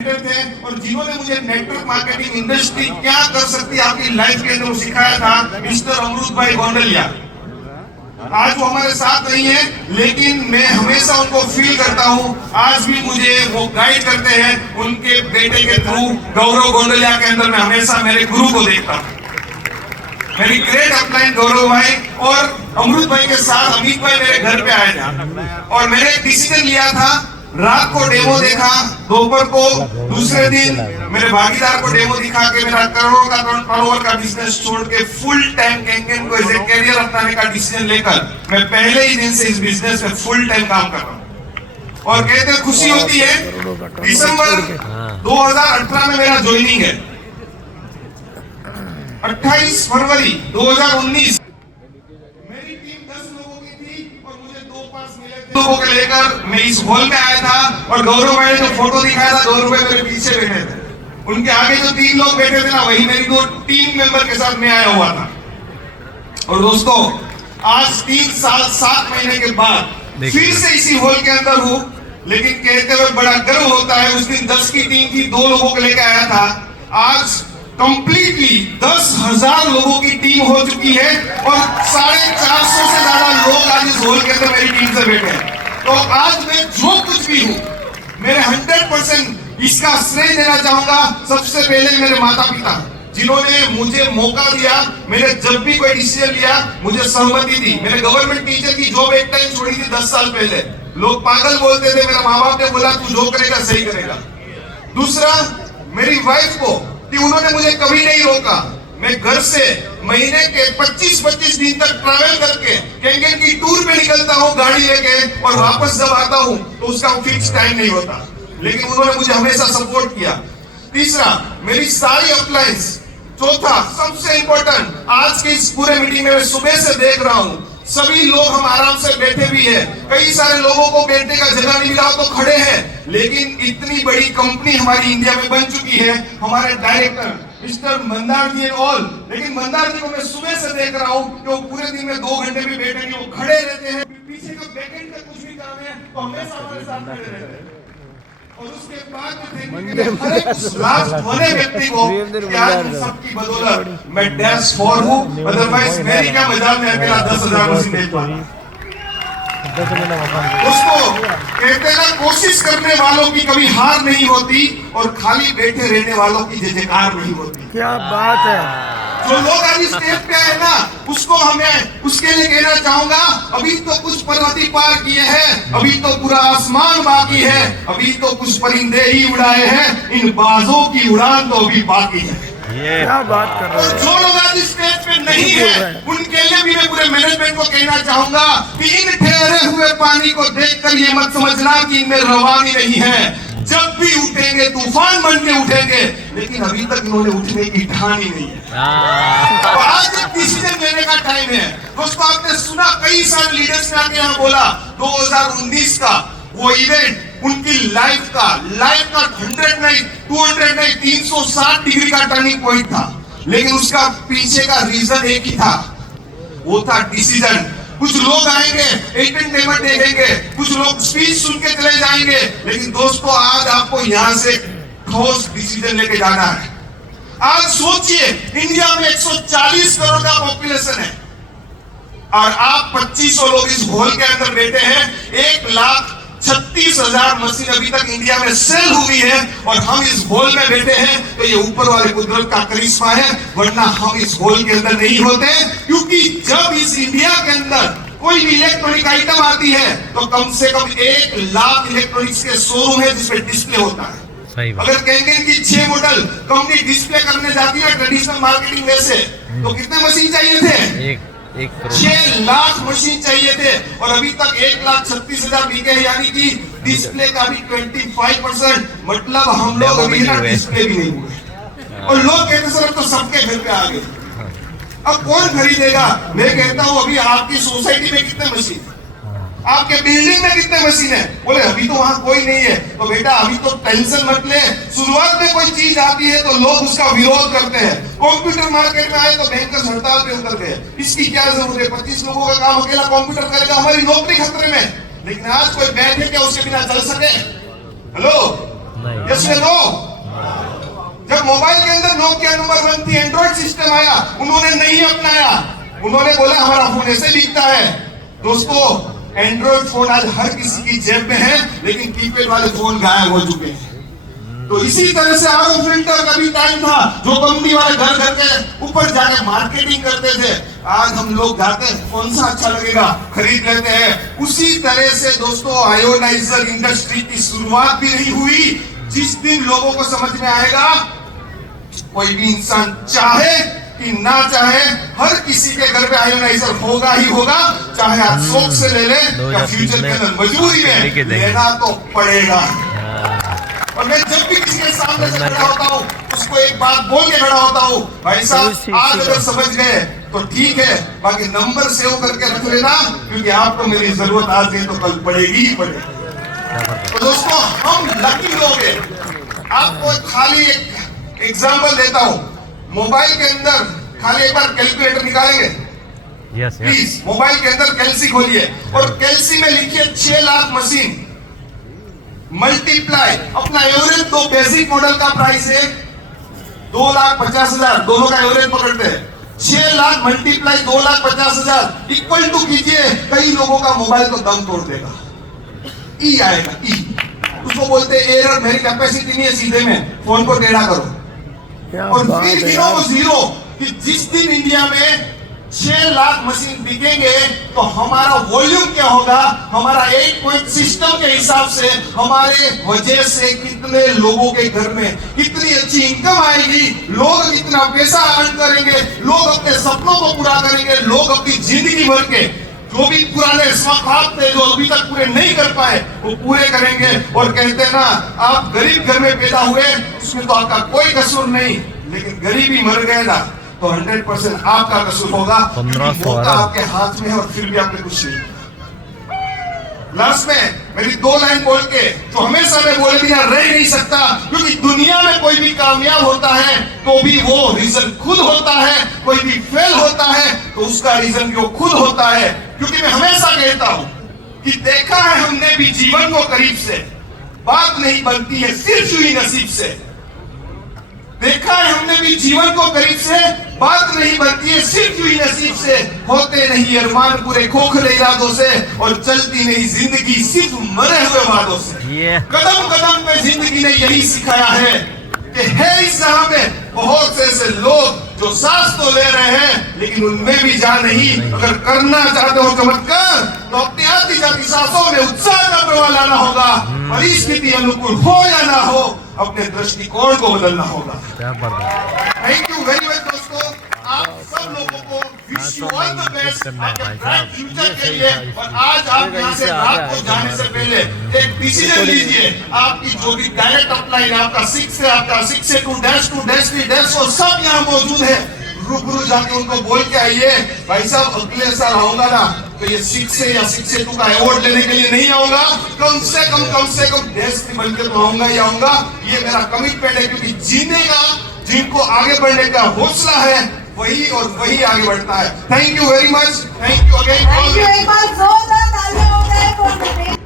थे और जिन्होंने मुझे नेटवर्क मार्केटिंग इंडस्ट्री क्या कर सकती है आपकी लाइफ के अंदर सिखाया था, मिस्टर अमृत भाई गोंडलिया। आज वो हमारे साथ नहीं है, लेकिन मैं हमेशा उनको फील करता हूँ। आज भी मुझे वो गाइड करते हैं, उनके बेटे के थ्रू गौरव गोंडलिया के अंदर मैं हमेशा मेरे गुरु को देखता हूँ। मेरी ग्रेट अपलाइन गौरव भाई और अमृत भाई के साथ अमित भाई मेरे घर पे आए थे और मैंने एक डिसीजन लिया था। रात को डेमो देखा, दोपहर को दूसरे दिन मेरे भागीदार को डेमो दिखा के मेरा करोड़ों का टर्नओवर का बिजनेस छोड़ के फुल टाइम कैंकेन को एज ए कैरियर अपनाने का डिसीजन लेकर मैं पहले ही दिन से इस बिजनेस में फुल टाइम काम कर रहा हूँ। और कहते खुशी होती है, दिसंबर 2018 में मेरा ज्वाइनिंग है। 28 फरवरी 2019 मेरी टीम 10 लोगों की थी और मुझे 2 पास मिले थे। लोगों को लेकर मैं इस हॉल में आया था और गौरव भाई ने जो फोटो दिखाया था, गौरव भाई मेरे पीछे बैठे थे। उनके आगे जो 3 लोग बैठे थे ना, वही मेरी 2 टीम मेंबर के साथ मैं आया हुआ था। और दोस्तों, आज 3 साल 7 महीने के बाद फिर से इसी हॉल के अंदर हूँ, लेकिन कहते हुए बड़ा गर्व होता है। उस दिन 10 की टीम थी, 2 लोगों को लेकर आया था। आज कंप्लीटली 10,000 लोगों की टीम हो चुकी है और 450 से ज्यादा लोग आज इस हॉल के अंदर मेरी टीम से बैठे हैं। तो आज मैं जो कुछ भी हूँ, मेरे 100% इसका श्रेय देना चाहूंगा सबसे पहले मेरे माता पिता, जिन्होंने मुझे मौका दिया। मैंने जब भी कोई डिसीजन लिया, मुझे सहमति दी। मैंने गवर्नमेंट टीचर की जॉब एक टाइम छोड़ी थी 10 साल पहले। लोग पागल बोलते थे, मेरे माँ बाप ने बोला तू जो करेगा सही करेगा। दूसरा, मेरी वाइफ को कि उन्होंने मुझे कभी नहीं रोका। मैं घर से महीने के 25-25 दिन तक ट्रैवल करके कैंकेन की टूर पे निकलता हूँ गाड़ी लेके, और वापस जब आता हूँ तो उसका फिक्स टाइम नहीं होता, लेकिन उन्होंने मुझे हमेशा सपोर्ट किया। तीसरा, मेरी सारी अपलाइंस। चौथा, सबसे इंपॉर्टेंट, आज की इस पूरे मीटिंग में मैं सुबह से देख रहा हूँ सभी लोग हम आराम से बैठे भी हैं। कई सारे लोगों को बैठने का जगह नहीं मिला तो खड़े हैं, लेकिन इतनी बड़ी कंपनी हमारी इंडिया में बन चुकी है। हमारे डायरेक्टर मिस्टर मंदार जी ऑल, लेकिन मंदार जी को मैं सुबह से देख रहा हूँ कि वो पूरे दिन में 2 घंटे भी बैठे नहीं, वो खड़े रहते हैं। पीछे का बैकएंड का कुछ भी काम है तो हमेशा हमारे साथ खड़े रहते हैं। और उसके बाद हर एक लास्ट वाले व्यक्ति को सबकी बदौलत मैं डैश 4 हूँ, अदरवाइज मेरी क्या मजाल में अकेला 10,000 मशीन देख पाता। दोस्तों, कहते ना, कोशिश करने वालों की कभी हार नहीं होती और खाली बैठे रहने वालों की जय जयकार नहीं होती। क्या बात है। जो लोग आज स्टेज पे आए ना, उसको हमें उसके लिए कहना चाहूंगा, अभी तो कुछ पर्वती पार किए हैं, अभी तो पूरा आसमान बाकी है, अभी तो कुछ परिंदे ही उड़ाए हैं, इन बाजों की उड़ान तो अभी बाकी है। क्या बात कर रहे हैं। जो लोग आज स्टेज पे नहीं है, उनके लिए भी मैं पूरे मैनेजमेंट को कहना चाहूंगा कि इन ठहरे हुए पानी को देखकर ये मत समझना कि इनमें रवानी नहीं है। जब भी उठेंगे तूफान बन के उठेंगे, लेकिन अभी तक इन्होंने उठने की ठानी नहीं है। तो आज एक डिसीजन लेने का टाइम है। दोस्तों, आपने सुना कई सारे लीडर्स ने आके यहाँ बोला 2019 का वो इवेंट उनकी लाइफ का 100 नहीं 200 नहीं 360 डिग्री का टर्निंग पॉइंट था, लेकिन उसका पीछे का रीजन एक ही था, वो था डिसीजन। कुछ लोग आएंगे, एंटरटेनमेंट देखेंगे, कुछ लोग स्पीच सुन के चले जाएंगे, लेकिन दोस्तों आज आपको यहाँ से ठोस डिसीजन लेके जाना है। आज सोचिए, इंडिया में 140 करोड़ का पॉपुलेशन है और आप 2500 लोग इस हॉल के अंदर बैठे हैं। 1,36,000 मशीन अभी तक इंडिया में सेल हुई है और हम इस हॉल में बैठे हैं, तो ये ऊपर वाले कुदरत का करिश्मा है, वरना हम इस हॉल के अंदर नहीं होते। क्योंकि जब इस इंडिया के अंदर कोई भी इलेक्ट्रॉनिक आइटम आती है तो कम से कम 1 लाख इलेक्ट्रॉनिक्स के शोरूम है जिसमें डिस्प्ले होता है। अगर कैंकेन की 6 मॉडल कंपनी डिस्प्ले करने जाती है ट्रेडिशनल मार्केटिंग में से, तो कितने मशीन चाहिए थे? 6 लाख मशीन चाहिए थे और अभी तक 1,36,000 बिके हैं, यानी कि डिस्प्ले का भी 25%। मतलब हम लोग अभी ना डिस्प्ले भी नहीं हुए और लोग कहते सर तो सबके घर पे आ गए, अब कौन खरीदेगा? मैं कहता हूँ अभी आपकी सोसाइटी में कितने मशीन, आपके बिल्डिंग में कितने मशीन है? बोले अभी तो वहां कोई नहीं है। तो बेटा अभी तो टेंशन मत ले, शुरुआत में कोई चीज आती है तो लोग उसका विरोध करते हैं। कंप्यूटर मार्केट में आए तो बैंकर्स हड़ताल पे उतर गए, इसकी क्या जरूरत है, 25 लोगों का काम अकेला कंप्यूटर करेगा, हमारी नौकरी खतरे में। लेकिन आज कोई बैठे क्या उसके बिना चल सके? हेलो, नहीं। यस या नो? जब मोबाइल के अंदर नोकिया नंबर 1 थी, एंड्रॉइड सिस्टम आया, उन्होंने नहीं अपनाया। उन्होंने बोला हमारा फोन ऐसे दिखता है। दोस्तों, एंड्रॉइड फोन आज हर किसी की जेब में है, लेकिन कीपैड वाले फोन गायब हो चुके हैं। तो इसी तरह से आरओ फिल्टर का भी टाइम था, जो कंपनी वाले घर घर के ऊपर जाके मार्केटिंग करते थे। आज हम लोग जाते हैं, कौन सा अच्छा लगेगा खरीद लेते हैं। उसी तरह से दोस्तों, आयोनाइजर इंडस्ट्री की शुरुआत भी नहीं हुई। जिस दिन लोगों को समझ में आएगा, कोई भी इंसान चाहे कि ना चाहे, हर किसी के घर पे आयोनाइजर होगा ही होगा, चाहे आप शौक से ले लें या फ्यूचर के अंदर मजबूरी में लेना तो पड़ेगा। और मैं जब भी किसी के सामने से खड़ा होता हूँ, उसको एक बात बोल के खड़ा होता हूँ, भाई साहब आज अगर समझ गए तो ठीक है, बाकी नंबर सेव करके रख लेना, क्योंकि आपको मेरी जरूरत आज नहीं तो कल पड़ेगी ही पड़ेगी। तो दोस्तों, हम लकी लोग हैं। आपको खाली एक एग्जाम्पल देता हूँ। मोबाइल के अंदर खाली एक बार कैलकुलेटर निकालेंगे, यस प्लीज। मोबाइल के अंदर कैलसी खोलिए और कैलसी में लिखिए 6 लाख मशीन मल्टीप्लाई अपना एवरेज। तो बेसिक मॉडल का प्राइस है 2,50,000, दोनों का एवरेज पकड़ते हैं। 6 लाख मल्टीप्लाई 2,50,000 इक्वल टू कीजिए, कई लोगों का मोबाइल तो दम तोड़ देगा। ई आएगा, ई। उसको बोलते हैं एरर, मेरी कैपेसिटी नहीं है सीधे में, फोन को टेढ़ा करो। क्या और बात फिर है गिनो यार। वो जीरो कि जिस दिन इंडिया में 6 लाख मशीन बिकेंगे तो हमारा वॉल्यूम क्या होगा, हमारा 8 पॉइंट सिस्टम के हिसाब से हमारे वजह से कितने लोगों के घर में कितनी अच्छी इनकम आएगी, लोग कितना पैसा अर्न करेंगे, लोग अपने सपनों को पूरा करेंगे, लोग अपनी जिंदगी भर के जो भी पुराने ख्वाब थे, जो अभी तक पूरे नहीं कर पाए, वो पूरे करेंगे। और कहते हैं ना, आप गरीब घर में पैदा हुए, उसमें तो आपका कोई कसूर नहीं, लेकिन गरीबी मर गए ना तो 100% आपका कसूर होगा। 1500 आपके हाथ में है और फिर भी आपने कुछ नहीं। लास्ट में मेरी 2 लाइन बोल के, जो हमेशा मैं बोले बिना रह नहीं सकता, क्योंकि दुनिया में कोई भी कामयाब होता है तो भी वो रीजन खुद होता है, कोई भी फेल होता है तो उसका रीजन भी वो खुद होता है। क्योंकि मैं हमेशा कहता हूं कि देखा है हमने भी जीवन को करीब से, बात नहीं बनती है सिर्फ यूं ही नसीब से। देखा है हमने भी जीवन को करीब से, बात नहीं बनती है सिर्फ यूं ही नसीब से। होते नहीं अरमान पूरे खोखले इरादों से, और चलती नहीं जिंदगी सिर्फ मरे हुए वादों से। कदम कदम पे जिंदगी ने यही सिखाया है कि है इस जहां में बहुत से ऐसे लोग जो सांस तो ले रहे हैं, लेकिन उनमें भी जान नहीं। अगर करना चाहते हो चमत्कार, तो अपनी आती जाती सांसों में उत्साह का प्रवाह लाना होगा। परिस्थिति अनुकूल हो या ना हो, अपने दृष्टिकोण को बदलना होगा। थैंक यू वेरी मच दोस्तों, आप सब लोगों को wish you all the best आपके ब्राइट फ्यूचर के लिए। और आज आप यहाँ से रात को जाने से पहले एक डिसीजन लीजिए। आपकी जो भी डायरेक्ट अपलाइन है, आपका 6 है, आपका 6 से 2-2-3 सब यहाँ मौजूद है। रूबरू जाके उनको बोल के आइए, भाई साहब अगले साल आऊंगा ना तो ये 6 से या 6 से 2 का अवार्ड लेने के लिए नहीं आऊंगा, कम से कम देश की बन के तो आऊंगा ही आऊंगा। ये मेरा कमिटमेंट है, क्योंकि जीने का, जिनको आगे बढ़ने का हौसला है, वही और वही आगे बढ़ता है। Thank you very much, thank you again. एक बार जोरदार तालियां हो जाए।